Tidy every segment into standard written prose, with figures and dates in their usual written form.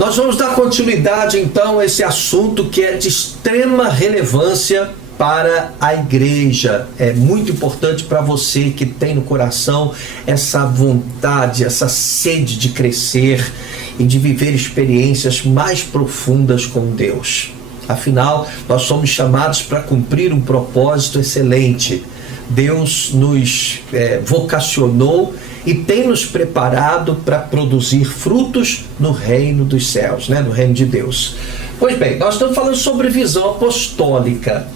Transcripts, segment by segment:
Nós vamos dar continuidade então a esse assunto que é de extrema relevância para a igreja. É muito importante para você que tem no coração essa vontade, essa sede de crescer e de viver experiências mais profundas com Deus. Afinal, nós somos chamados para cumprir um propósito excelente. Deus nos vocacionou e tem nos preparado para produzir frutos no reino dos céus, no reino de Deus. Pois bem, nós estamos falando sobre visão apostólica.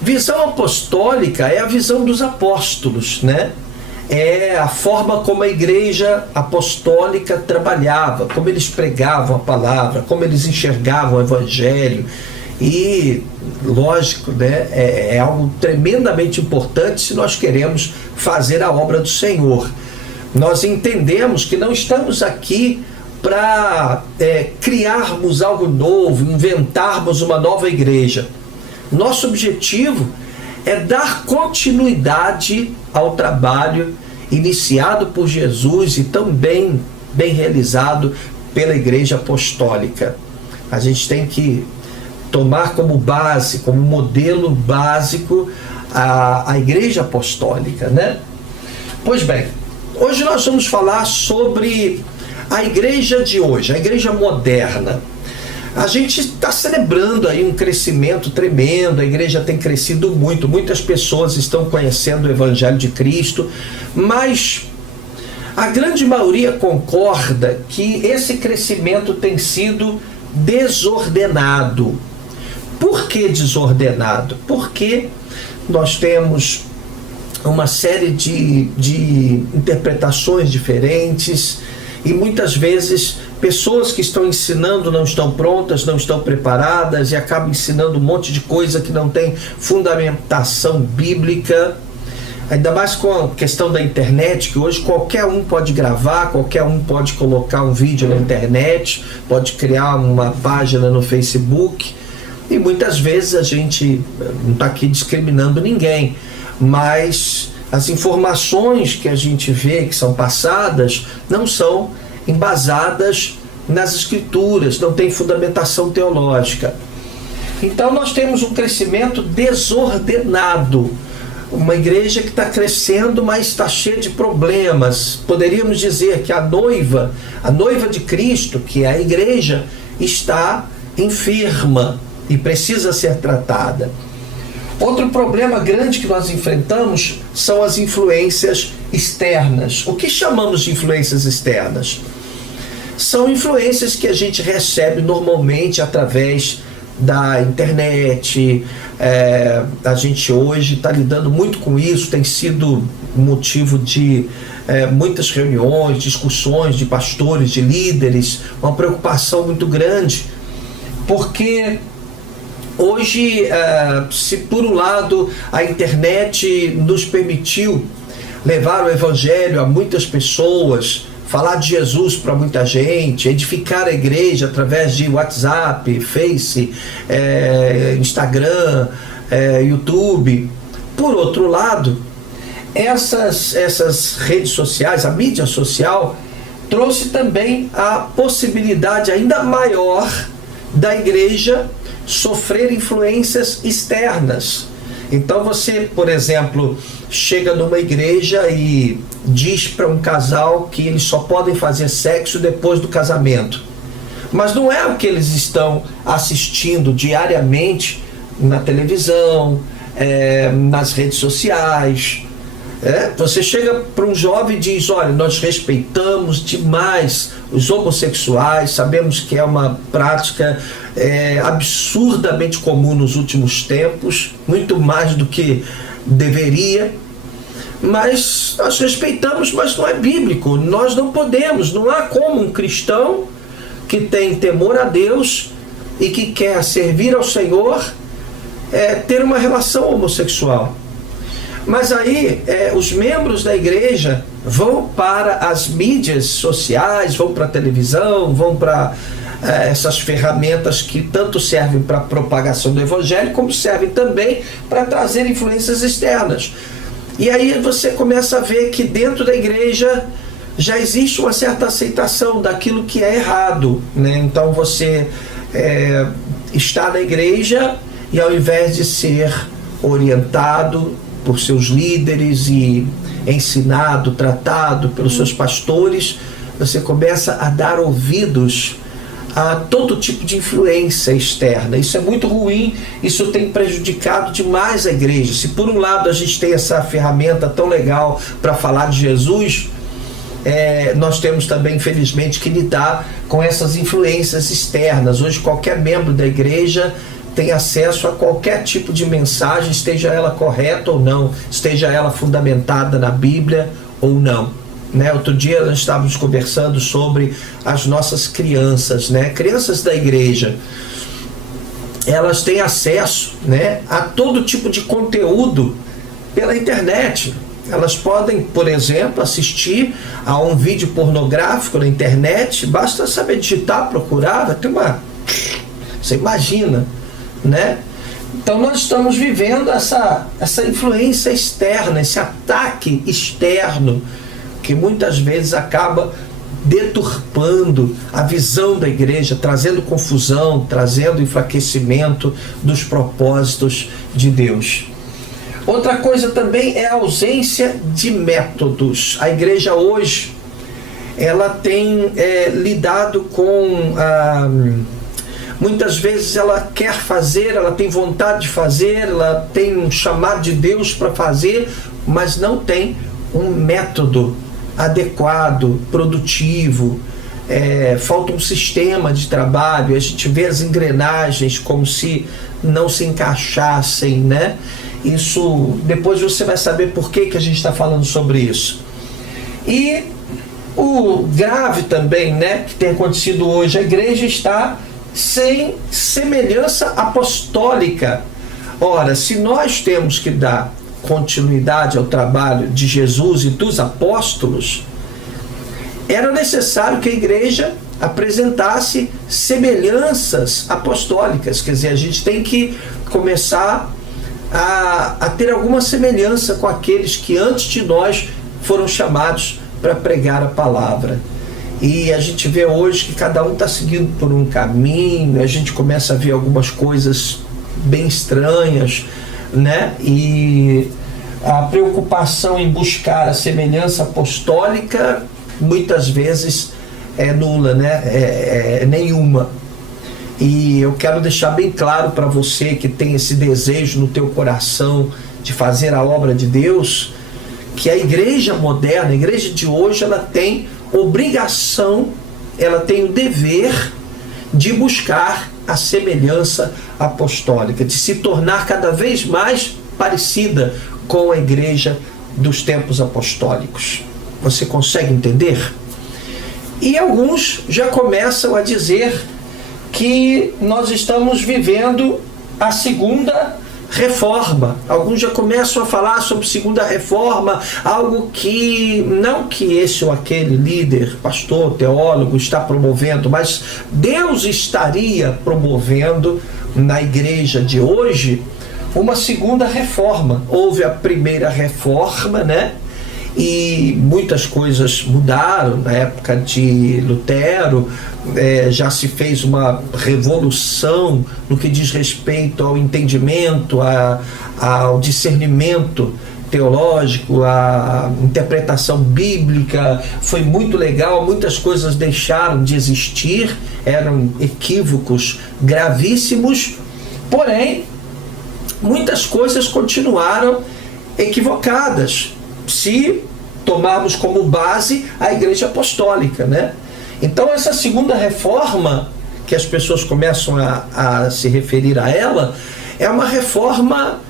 Visão apostólica é a visão dos apóstolos, É a forma como a igreja apostólica trabalhava, como eles pregavam a palavra, como eles enxergavam o evangelho. E, lógico, é algo tremendamente importante se nós queremos fazer a obra do Senhor. Nós entendemos que não estamos aqui para criarmos algo novo, inventarmos uma nova igreja. Nosso objetivo é dar continuidade ao trabalho iniciado por Jesus e também bem realizado pela igreja apostólica. A gente tem que tomar como base, como modelo básico a igreja apostólica, Pois bem, hoje nós vamos falar sobre a igreja de hoje, a igreja moderna. A gente está celebrando aí um crescimento tremendo, a igreja tem crescido muito, muitas pessoas estão conhecendo o Evangelho de Cristo, mas a grande maioria concorda que esse crescimento tem sido desordenado. Por que desordenado? Porque nós temos uma série de interpretações diferentes e muitas vezes pessoas que estão ensinando não estão prontas, não estão preparadas e acabam ensinando um monte de coisa que não tem fundamentação bíblica. Ainda mais com a questão da internet, que hoje qualquer um pode gravar, qualquer um pode colocar um vídeo na internet, pode criar uma página no Facebook. E muitas vezes a gente não está aqui discriminando ninguém, mas as informações que a gente vê que são passadas não são embasadas nas escrituras, não tem fundamentação teológica. Então nós temos um crescimento desordenado, uma igreja que está crescendo, mas está cheia de problemas. Poderíamos dizer que a noiva de Cristo, que é a igreja, está enferma e precisa ser tratada. Outro problema grande que nós enfrentamos são as influências externas. O que chamamos de influências externas? São influências que a gente recebe normalmente através da internet. A gente hoje está lidando muito com isso, tem sido motivo de muitas reuniões, discussões de pastores, de líderes, uma preocupação muito grande, porque hoje, se por um lado a internet nos permitiu levar o evangelho a muitas pessoas, falar de Jesus para muita gente, edificar a igreja através de WhatsApp, Face, Instagram, YouTube. Por outro lado, essas redes sociais, a mídia social, trouxe também a possibilidade ainda maior da igreja sofrer influências externas. Então você, por exemplo, chega numa igreja e diz para um casal que eles só podem fazer sexo depois do casamento. Mas não é o que eles estão assistindo diariamente na televisão, nas redes sociais. Você chega para um jovem e diz: olha, nós respeitamos demais os homossexuais, sabemos que é uma prática absurdamente comum nos últimos tempos, muito mais do que deveria, mas nós respeitamos, mas não é bíblico, nós não podemos, não há como um cristão que tem temor a Deus e que quer servir ao Senhor ter uma relação homossexual. Mas aí os membros da igreja vão para as mídias sociais, vão para a televisão, vão para essas ferramentas que tanto servem para a propagação do evangelho, como servem também para trazer influências externas. E aí você começa a ver que dentro da igreja já existe uma certa aceitação daquilo que é errado, né? Então você está na igreja e, ao invés de ser orientado por seus líderes e ensinado, tratado pelos seus pastores, você começa a dar ouvidos a todo tipo de influência externa. Isso é muito ruim, isso tem prejudicado demais a igreja. Se por um lado a gente tem essa ferramenta tão legal para falar de Jesus, nós temos também, infelizmente, que lidar com essas influências externas. Hoje qualquer membro da igreja tem acesso a qualquer tipo de mensagem, esteja ela correta ou não, esteja ela fundamentada na Bíblia ou não. Né? Outro dia nós estávamos conversando sobre as nossas crianças, né? Crianças da igreja. Elas têm acesso, né, a todo tipo de conteúdo pela internet. Elas podem, por exemplo, assistir a um vídeo pornográfico na internet, basta saber digitar, procurar, vai ter uma... Você imagina, né? Então nós estamos vivendo essa influência externa, esse ataque externo, que muitas vezes acaba deturpando a visão da igreja, trazendo confusão, trazendo enfraquecimento dos propósitos de Deus. Outra coisa também é a ausência de métodos. A igreja hoje, ela tem lidado com... muitas vezes ela quer fazer, ela tem vontade de fazer, ela tem um chamado de Deus para fazer, mas não tem um método adequado, produtivo, falta um sistema de trabalho, a gente vê as engrenagens como se não se encaixassem, né? Isso, depois você vai saber por que a gente está falando sobre isso. E o grave também, né, que tem acontecido hoje, a igreja está sem semelhança apostólica. Ora, se nós temos que dar continuidade ao trabalho de Jesus e dos apóstolos, era necessário que a igreja apresentasse semelhanças apostólicas. Quer dizer, a gente tem que começar a ter alguma semelhança com aqueles que antes de nós foram chamados para pregar a palavra. E a gente vê hoje que cada um está seguindo por um caminho, a gente começa a ver algumas coisas bem estranhas, né? E a preocupação em buscar a semelhança apostólica muitas vezes é nula, né? É nenhuma. E eu quero deixar bem claro para você que tem esse desejo no teu coração de fazer a obra de Deus, que a igreja moderna, a igreja de hoje, ela tem obrigação, ela tem o dever de buscar a semelhança apostólica, de se tornar cada vez mais parecida com a igreja dos tempos apostólicos. Você consegue entender? E alguns já começam a dizer que nós estamos vivendo a segunda reforma. Alguns já começam a falar sobre segunda reforma, algo que não que esse ou aquele líder, pastor, teólogo está promovendo, mas Deus estaria promovendo na igreja de hoje uma segunda reforma. Houve a primeira reforma, né? E muitas coisas mudaram. Na época de Lutero, já se fez uma revolução no que diz respeito ao entendimento, ao discernimento teológico, à interpretação bíblica. Foi muito legal, muitas coisas deixaram de existir, eram equívocos gravíssimos, porém muitas coisas continuaram equivocadas, se tomarmos como base a igreja apostólica, né? Então essa segunda reforma, que as pessoas começam a se referir a ela, é uma reforma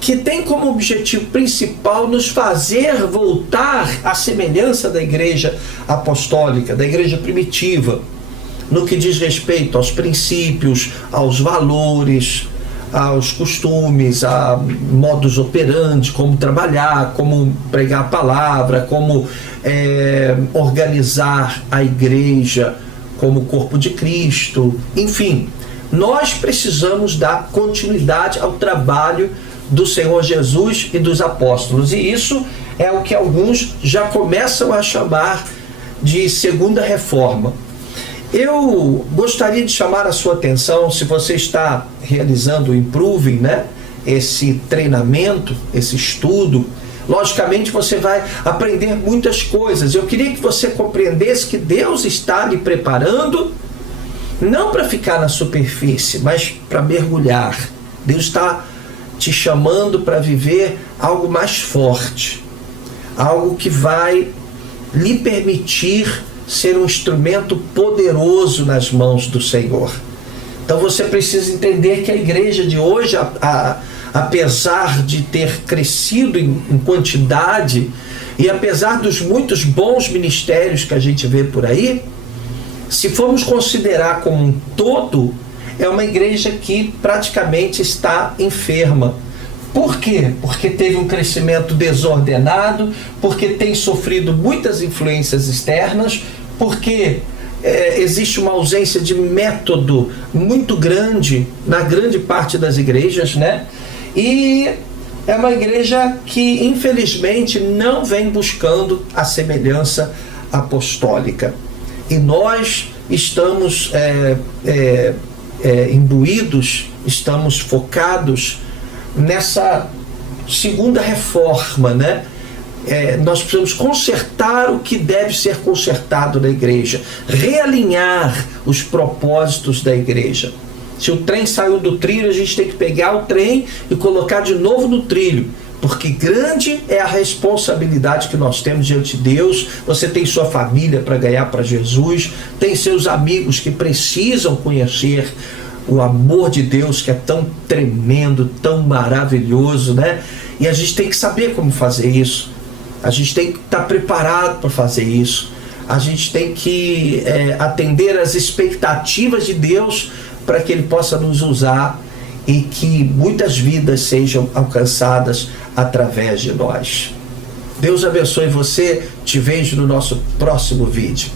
que tem como objetivo principal nos fazer voltar à semelhança da igreja apostólica, da igreja primitiva, no que diz respeito aos princípios, aos valores, aos costumes, a modus operandi, como trabalhar, como pregar a palavra, como organizar a igreja como corpo de Cristo. Enfim, nós precisamos dar continuidade ao trabalho do Senhor Jesus e dos apóstolos, e isso é o que alguns já começam a chamar de segunda reforma. Eu gostaria de chamar a sua atenção, se você está realizando o Improving, né? Esse treinamento, esse estudo, logicamente você vai aprender muitas coisas. Eu queria que você compreendesse que Deus está lhe preparando, não para ficar na superfície, mas para mergulhar. Deus está te chamando para viver algo mais forte, algo que vai lhe permitir ser um instrumento poderoso nas mãos do Senhor. Então você precisa entender que a igreja de hoje, apesar de ter crescido em quantidade e apesar dos muitos bons ministérios que a gente vê por aí, se formos considerar como um todo, é uma igreja que praticamente está enferma. Por quê? Porque teve um crescimento desordenado, porque tem sofrido muitas influências externas, porque existe uma ausência de método muito grande na grande parte das igrejas, né? E é uma igreja que infelizmente não vem buscando a semelhança apostólica. E nós estamos imbuídos, estamos focados nessa segunda reforma, né? Nós precisamos consertar o que deve ser consertado na igreja, realinhar os propósitos da igreja. Se o trem saiu do trilho, a gente tem que pegar o trem e colocar de novo no trilho, porque grande é a responsabilidade que nós temos diante de Deus. Você tem sua família para ganhar para Jesus, tem seus amigos que precisam conhecer o amor de Deus, que é tão tremendo, tão maravilhoso, né? E a gente tem que saber como fazer isso. A gente tem que estar preparado para fazer isso. A gente tem que atender às expectativas de Deus para que Ele possa nos usar e que muitas vidas sejam alcançadas através de nós. Deus abençoe você. Te vejo no nosso próximo vídeo.